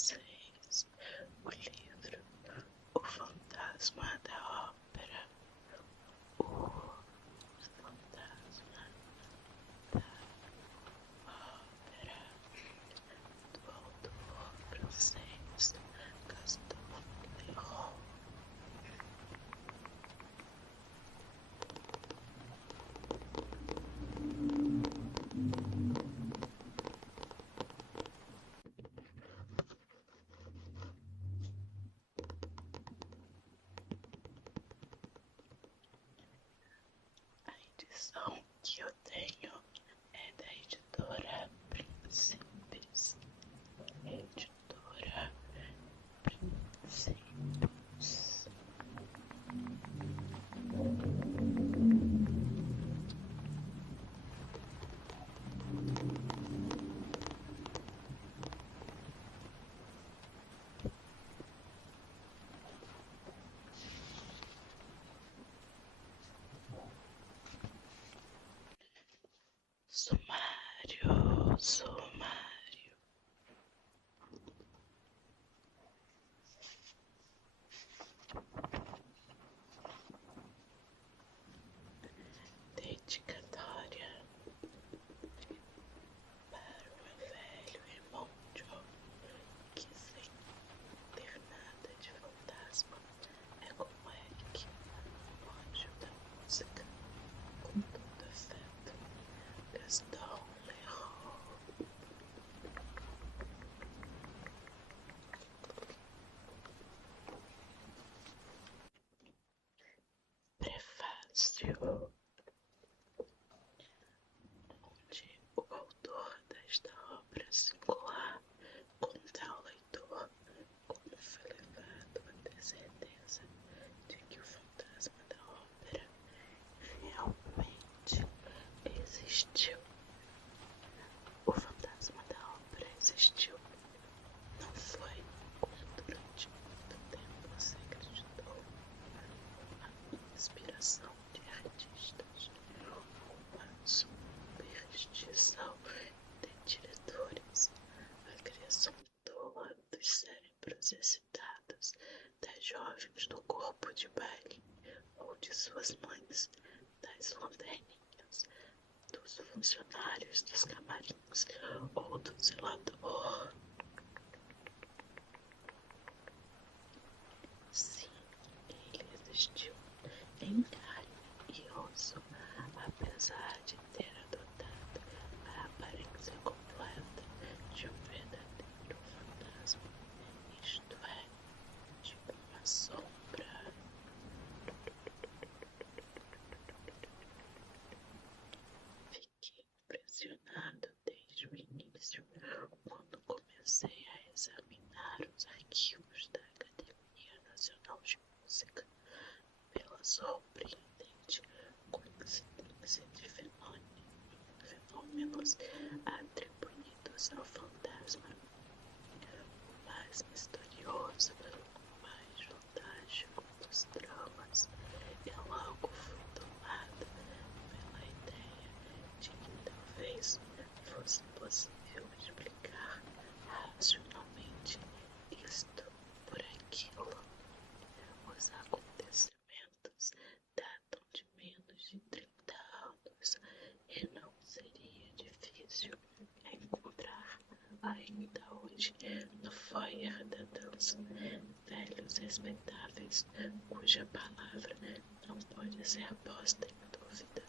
vocês o livro O Fantasma da Ópera. O Fantasma da Ópera, do autor francês Gaston Leroux. A edição que eu tenho é da editora Príncipes. Editora Príncipes. Sumário, sumário. Dedicatória para o meu velho irmão Joe, que sem ter nada de fantasma é como Eric, um anjo da música, com todo afeto. Gaston Leroux. Prefácio, onde o autor desta obra singular conta ao leitor como foi levado a ter certeza de que o fantasma da ópera realmente existiu. O fantasma da ópera existiu. Não foi como durante muito tempo você acreditou, uma inspiração de artistas, uma superstição de diretores, a criação tola dos cérebros excitados das jovens do corpo de baile ou de suas mães, das lanterninhas, dos funcionários dos camarins ou do zelador. Sim, ele existiu em carne e osso, apesar de ter adotado a aparência completa de um verdadeiro fantasma, isto é, de uma sombra. Fiquei impressionado desde o início, quando comecei a examinar os arquivos da Academia Nacional de Música, pela surpreendente coincidência de fenômenos atribuídos ao fantasma. O mais misterioso, o mais fantástico dos dramas, eu logo fui tomado pela ideia de que talvez fosse possível explicar racionalmente isto por aquilo. Os acontecimentos datam de menos de 30 anos e não seria difícil encontrar ainda hoje no foyer da dança velhos respeitáveis cuja palavra não pode ser posta em dúvida,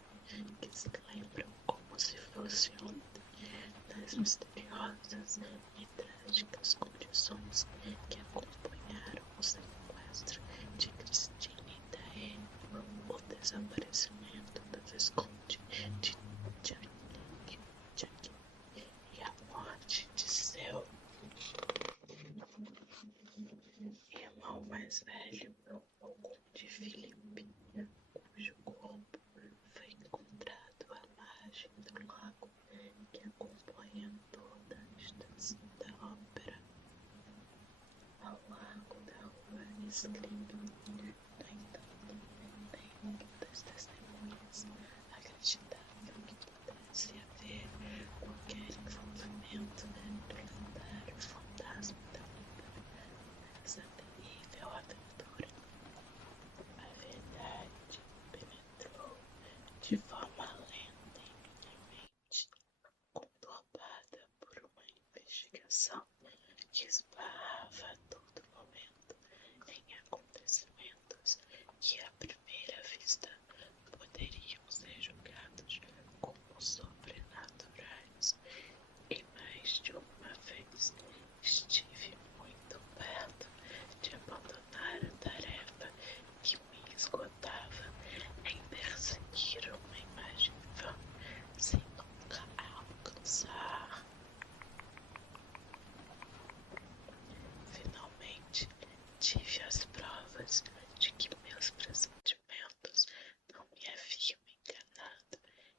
que se lembram como se fosse ontem das misteriosas e trágicas condições que acompanharam o sequestro de Christine e Daene, o desaparecimento da Visconde de Jack e a morte de seu irmão mais velho, o Conde Felipe, cujo corpo foi encontrado à margem do lago que acompanha toda a estação da ópera, ao largo da rua Slim. No entanto, nenhuma das testemunhas acreditava que pudesse haver qualquer envolvimento do lendário fantasma da de forma lenta em minha mente, conturbada por uma investigação que esbarrava a todo momento em acontecimentos que à primeira vista poderiam ser julgados como sobrenaturais, e mais de uma vez estive muito perto de abandonar a tarefa que me esgotava em perseguir uma imagem vã sem nunca a alcançar. Finalmente, tive as provas de que meus pressentimentos não me haviam enganado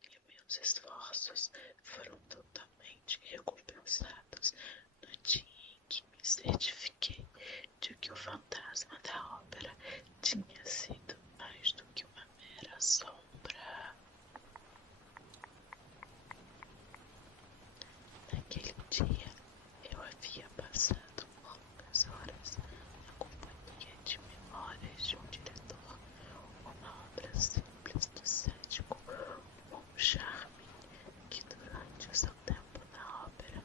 e meus esforços foram totalmente recompensados no dia em que me certifiquei de que o fantasma da ópera tinha sido mais do que uma mera sombra. Naquele dia, eu havia passado longas horas na companhia de Memórias de um Diretor, uma obra simples do cético Moncharmin, que durante o seu tempo na ópera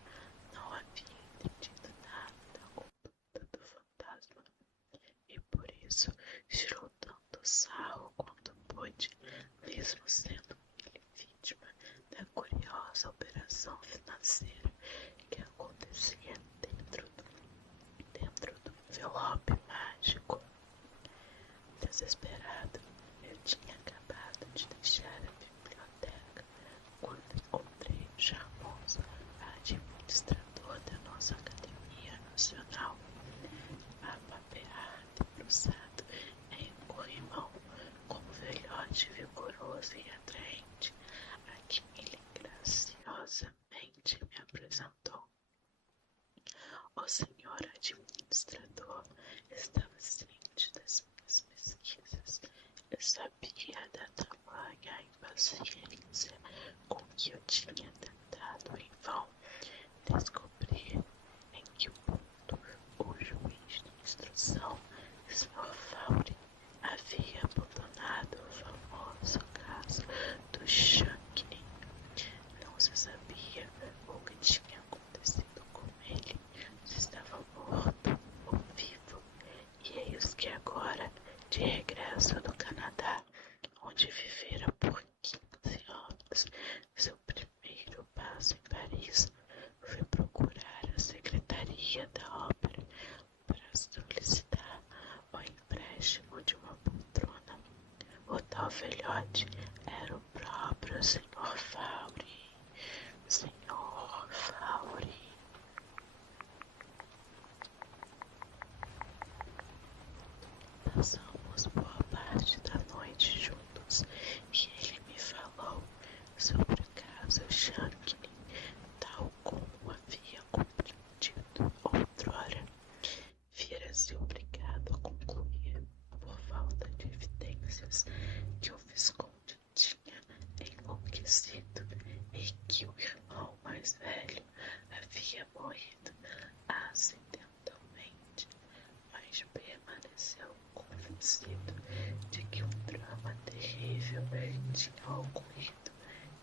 não havia entendido nada da conduta do fantasma e por isso tirou tanto sarro quanto pôde, mesmo sendo ele vítima da curiosa operação financeira que acontecia dentro do envelope mágico. Desesperado, eu tinha acabado de deixar a biblioteca quando encontrei o charmoso administrador da nossa Academia Nacional a papear debruçado em um corrimão com um velhote vigoroso e atraente, a quem ele graciosamente me apresentou. O senhor administrador estava ciente das minhas pesquisas e sabia da tamanha impaciência com que eu tinha tentado em vão descobrir em que ponto o juiz de instrução, Sr. Fauri, havia abandonado o famoso caso do Shankly. Não se sabia o que tinha acontecido com ele, se estava morto ou vivo, e eis que agora, de regresso do Canadá, onde vivera por 15 anos, seu primeiro passo em Paris foi procurar a secretaria da ópera para solicitar o empréstimo de uma poltrona. O tal velhote era o próprio Sr. Fauri. Sr. Fauri. Passamos boa parte da noite juntos e ele me falou sobre o caso Shankly, tal como havia compreendido outrora. Vira-se obrigado a concluir, por falta de evidências, que o Visconde tinha enlouquecido e que o irmão mais velho havia morrido acidentalmente, mas permaneceu convencido de que um drama terrível tinha ocorrido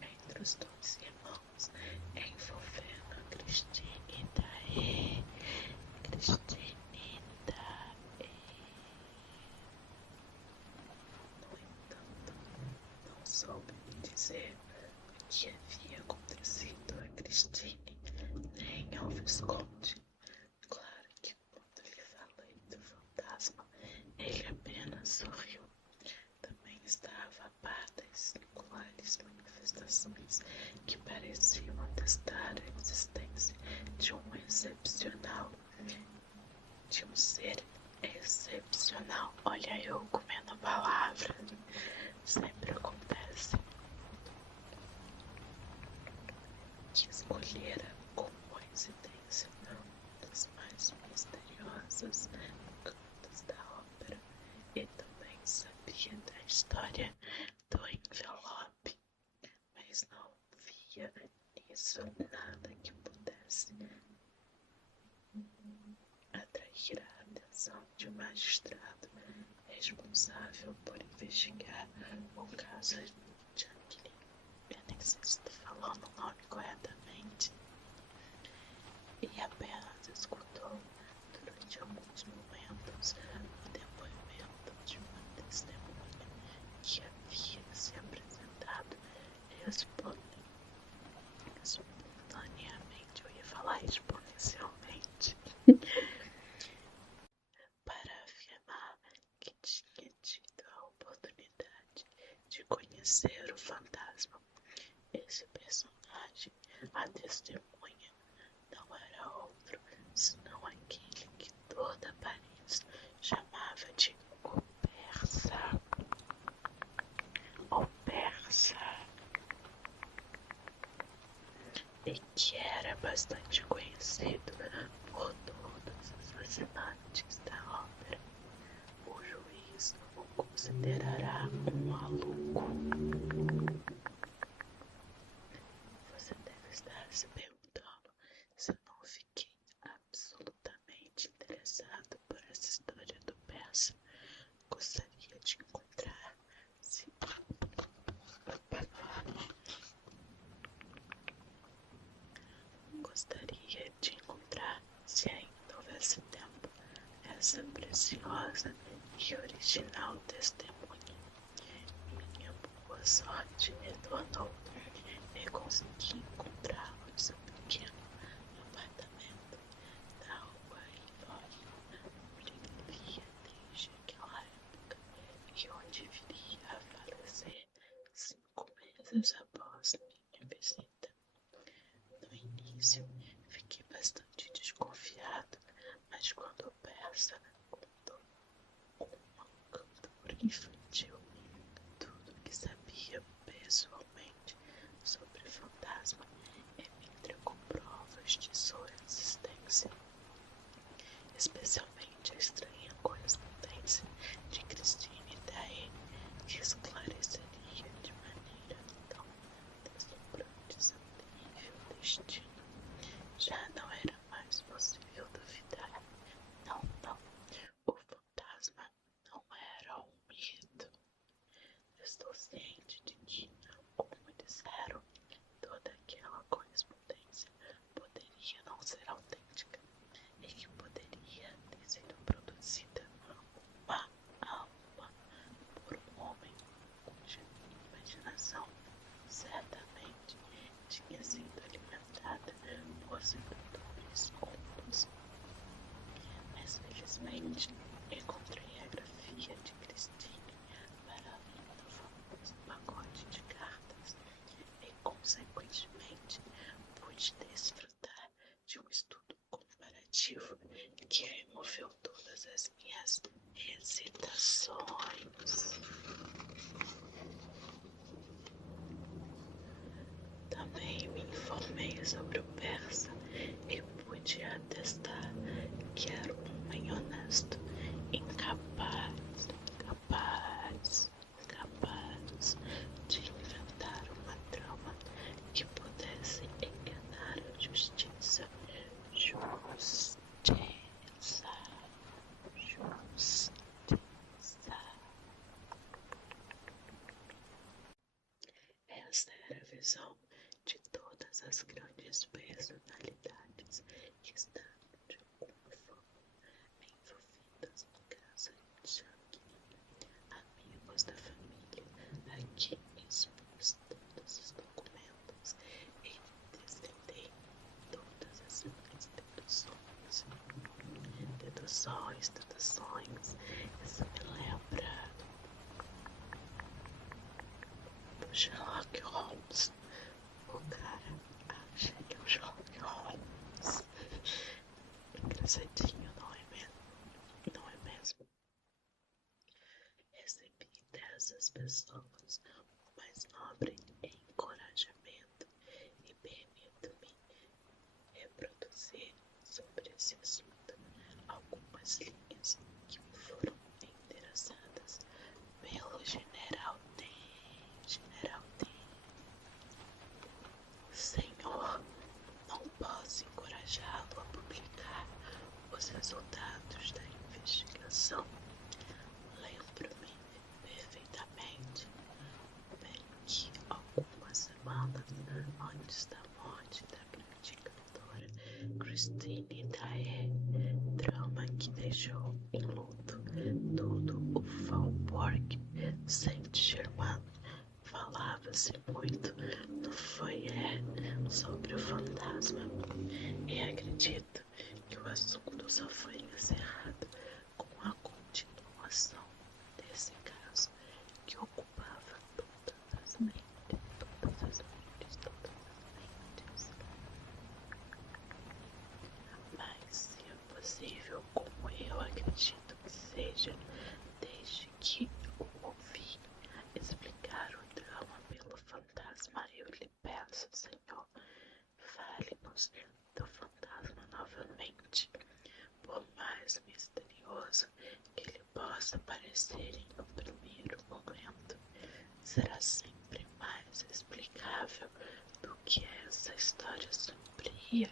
entre os dois irmãos, envolvendo Christine Daae. No entanto, não soube me dizer o que havia acontecido a Christine, nem ao Visconde. Claro que quando lhe falei do fantasma, ele apenas sorriu. Também estava a par das singulares manifestações que pareciam atestar a existência de um ser excepcional. Olha eu comendo a palavra. Sempre acontece. Que escolhera com coincidência um dos mais misteriosos cantos da ópera e também sabia da história do envelope, mas não via nisso nada que pudesse atrair a atenção de um magistrado responsável por investigar o caso Shankly. se está falando o nome corretamente, e apenas escutou durante alguns momentos o depoimento de uma testemunha que havia se apresentado espontaneamente, eu ia falar exponencialmente, para afirmar que tinha tido a oportunidade de conhecer o fantasma. Esse personagem, a testemunha, não era outro senão aquele que toda Paris chamava de o Persa. O Persa. E que era bastante conhecido por todos os fascinantes da ópera. O juiz o considerará um maluco. Você deve estar se perguntando se eu não fiquei absolutamente interessado por essa história do Persa. Gostaria de encontrar se ainda houvesse tempo essa preciosa e original testemunha. Minha boa sorte retornou e consegui encontrá-lo em seu pequeno apartamento da rua Ivória, onde vivia desde aquela época e onde viria a falecer 5 meses após minha visita. No início, fiquei bastante desconfiado, mas quando o Persa contou com uma cantora infantil tudo o que sabia pessoalmente sobre o fantasma, e me entregou provas de sua existência, especialmente a estranha correspondência de Christine Daae, que esclareceria de maneira tão deslumbrante seu terrível destino. Já não era mais possível duvidar. Não, o fantasma não era um mito. Estou ciente de que, como disseram, toda aquela correspondência poderia não ser autêntica e que poderia ter sido produzida uma a uma por um homem cuja imaginação certamente tinha sido alimentada por sedutores ocultos. Mas felizmente encontrei a grafia de Christine para além do famoso pacote de cartas e, consequentemente, pude desfrutar de um estudo comparativo que removeu todas as minhas hesitações. Também me informei sobre o Persa e pude atestar que era um homem honesto, incapaz de inventar uma trama que pudesse enganar a justiça. Esta era a visão de todas as grandes personalidades que estavam de alguma forma envolvidas no caso de sangue, amigos da família a quem expus todos os documentos e desvendei todas as minhas deduções. Isso me lembra do Sherlock Holmes. O cara acha que é o Sherlock Holmes. Engraçadinho, não é mesmo? Recebi dessas pessoas o mais nobre encorajamento e permito-me reproduzir sobre esse assunto algumas linhas que me foram endereçadas pelo General D. Senhor, não posso encorajá-lo a publicar os resultados da investigação. Lembro-me perfeitamente bem que algumas semanas Inidae, drama que deixou em luto todo o Faubourg Saint-Germain. Falava-se muito no foyer sobre o fantasma, e acredito que o assunto só foi encerrado com a continuação desse caso que ocupava todas as mentes, todas as mentes, todas as mentes. Mas se é possível, como eu acredito que seja, desde que o ouvi explicar o drama pelo fantasma, eu lhe peço, Senhor, fale-nos do fantasma novamente, por mais misterioso que ele possa parecer em um primeiro momento, será sempre mais explicável do que essa história sombria,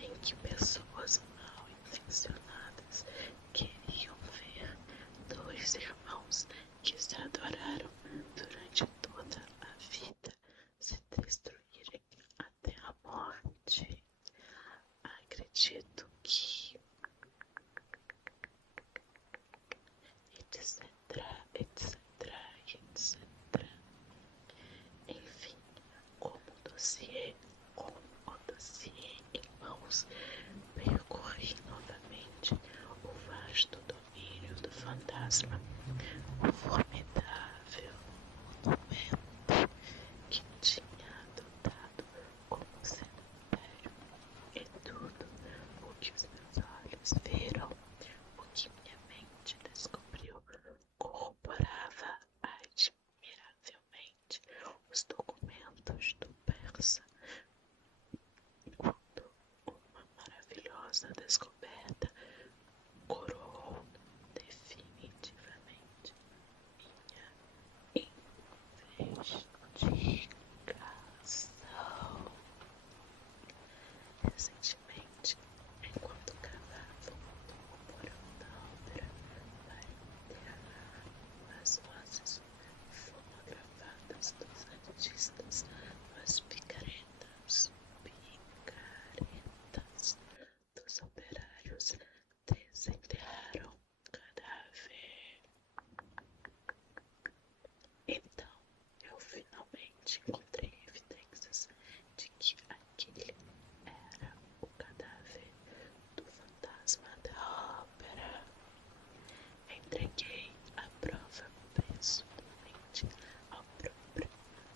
em que pessoas mal intencionadas queriam ver dois irmãos que se adoraram durante toda a vida se destruírem até a morte. Acredito que etc, etc, etc. Enfim, como o dossiê em mãos, percorri novamente o vasto domínio do fantasma, o formidável monumento que tinha adotado como cemitério, e tudo o que os meus olhos viram, o que minha mente descobriu, corroborava admiravelmente os documentos do persa, quando uma maravilhosa descoberta coroou definitivamente minha investigação. Recentemente, enquanto cavava o porão da ópera para enterrar as vozes fonografadas dos artistas, as picaretas dos operários desenterraram o cadáver. Então, eu finalmente encontrei evidências de que aquele era o cadáver do fantasma da ópera. Entreguei a prova pessoalmente ao próprio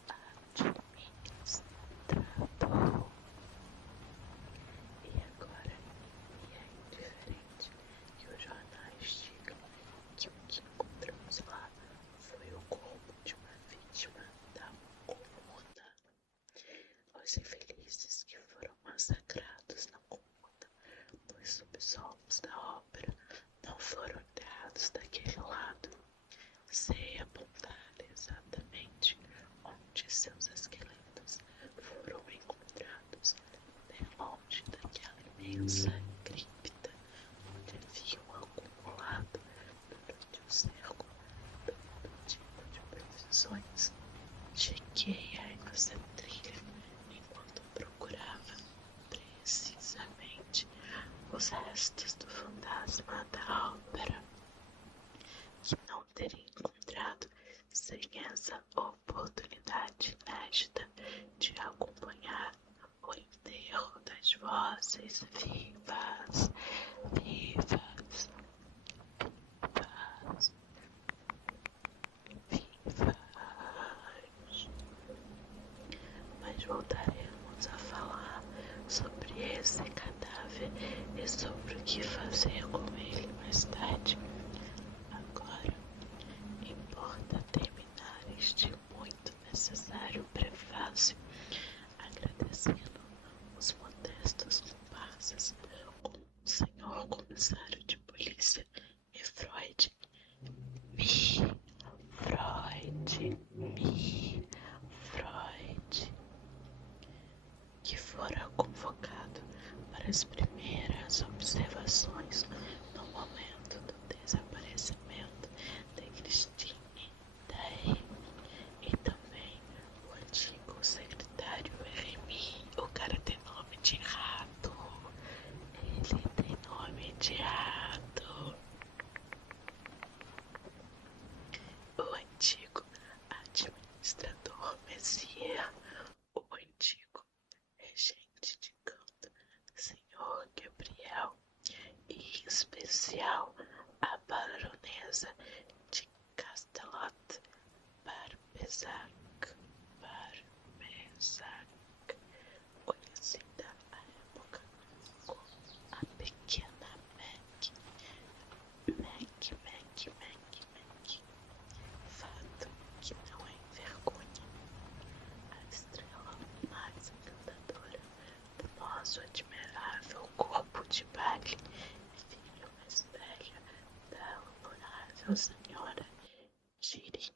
administrador. E agora me é indiferente que os jornais digam que o que encontramos lá foi o corpo de uma vítima da comuna. Os infelizes que foram massacrados na comuna, nos subsolos da ópera, não foram enterrados daquele lado. Sei apontar exatamente onde seus esqueletos foram encontrados, bem longe daquela imensa cripta onde haviam acumulado durante o cerco todo tipo de provisões. Cheguei a essa trilha enquanto procurava precisamente os restos do fantasma da ópera, que não teria encontrado sem essa oportunidade inédita de acompanhar o enterro das vozes vivas, vivas, vivas, vivas. Mas voltaremos a falar sobre esse cadáver e sobre o que fazer com ele mais tarde. Agora, importa terminar este muito necessário prefácio agradecendo os modestos comparsas com o senhor comissário de polícia e Freud, que fora convocado para as primeiras observações no momento do desaparecimento de Nossa Senhora Giri,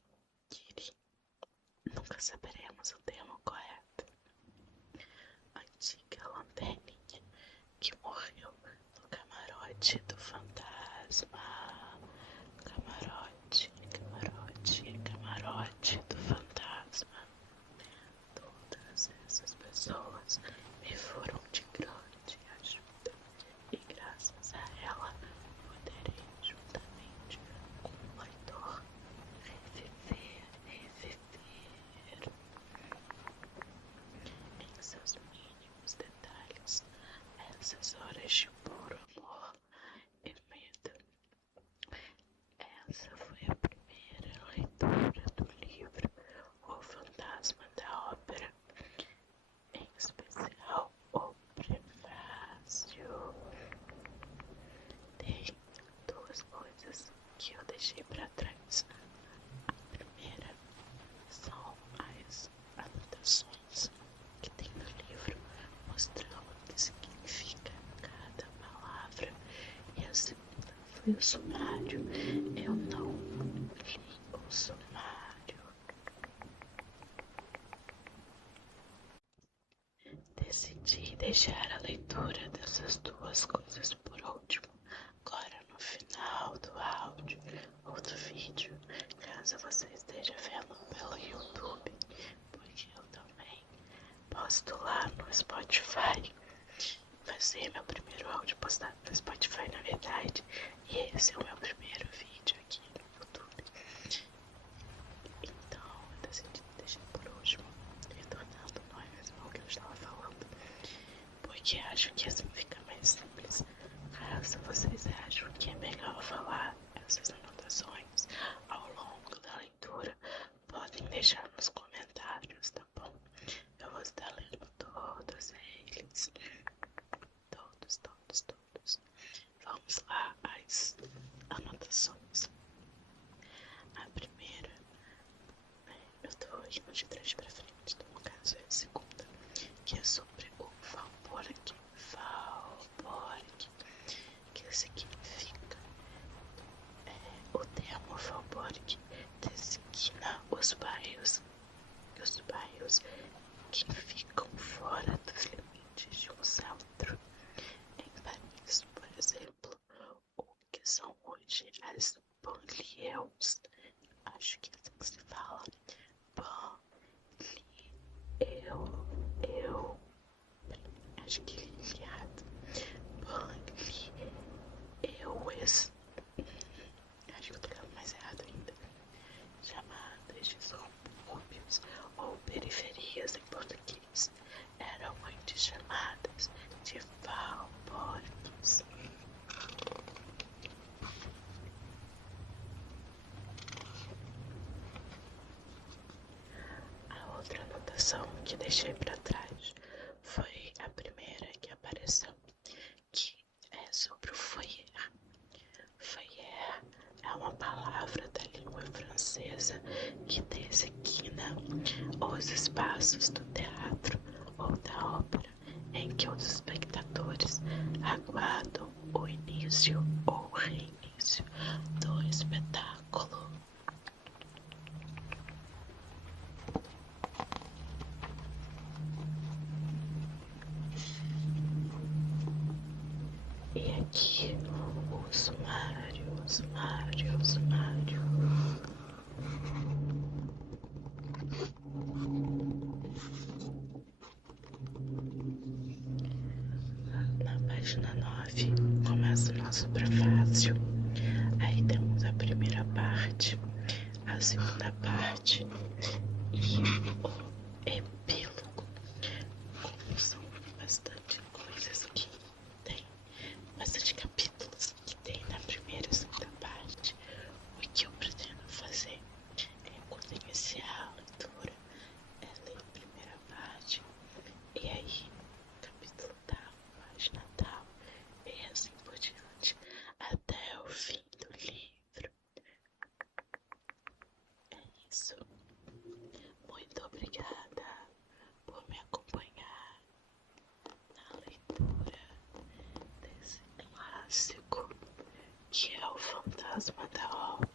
Giri. Nunca saberemos o termo correto. Antiga lanterninha que morreu no camarote do fantasma. Camarote, camarote, camarote do fantasma. Todas essas pessoas me foram de grande ajuda e graças a ela poderei juntamente com o leitor reviver em seus mínimos detalhes essas horas de puro amor e medo. Essa foi a primeira leitura do livro O Fantasma da Ópera, em especial o prefácio. Tem duas coisas que eu deixei para trás. A primeira são as anotações que tem no livro mostrando o que significa cada palavra, e a segunda foi o sumário. Eu não li o sumário. Decidi deixar a leitura dessas duas coisas por último, agora no final do áudio ou do vídeo, caso você esteja vendo pelo YouTube, porque eu também posto lá no Spotify. Vai ser meu primeiro áudio postado no Spotify, na verdade, e esse é o meu primeiro vídeo aqui no YouTube. Então eu decidi deixar por último, retornando não é mesmo o que eu estava falando, porque acho que assim fica mais simples. Caso vocês acham que é melhor falar essas anotações ao longo da leitura, podem deixar nos comentários, tá bom? Eu vou estar lendo todos eles. Todos. Vamos lá às anotações. A primeira, eu tô indo de trás pra frente, então no caso é a segunda, que é sobre o Valborg. Valborg, que significa o termo Valborg designa os bairros que ficam fora dos limites de um centro. Em Paris, por exemplo, o que são hoje as banlieues, acho que é assim que se fala, eu acho que li errado, banlieues, acho que eu tô lendo mais errado ainda, chamadas de subúrbios ou periferias em português, eram antes chamadas de Valborgs. A outra anotação que deixei para trás foi a primeira que apareceu, que é sobre o foyer. Foyer é uma palavra da língua francesa que designa os espaços do teatro ou da ópera em que os espectadores aguardam o início ou reinício do espetáculo. E aqui o sumário. Na página 9 começa o nosso prefácio. Aí temos a primeira parte, a segunda parte e o epílogo. Como são bastante coisas que tem, bastante capítulos que tem na primeira e segunda parte, o que eu pretendo fazer é, quando iniciar a leitura, é ler a primeira parte e aí capítulo tal, página tal e assim por diante até o fim do livro. É isso. Muito obrigada por me acompanhar na leitura desse clássico que é O Fantasma da Ópera.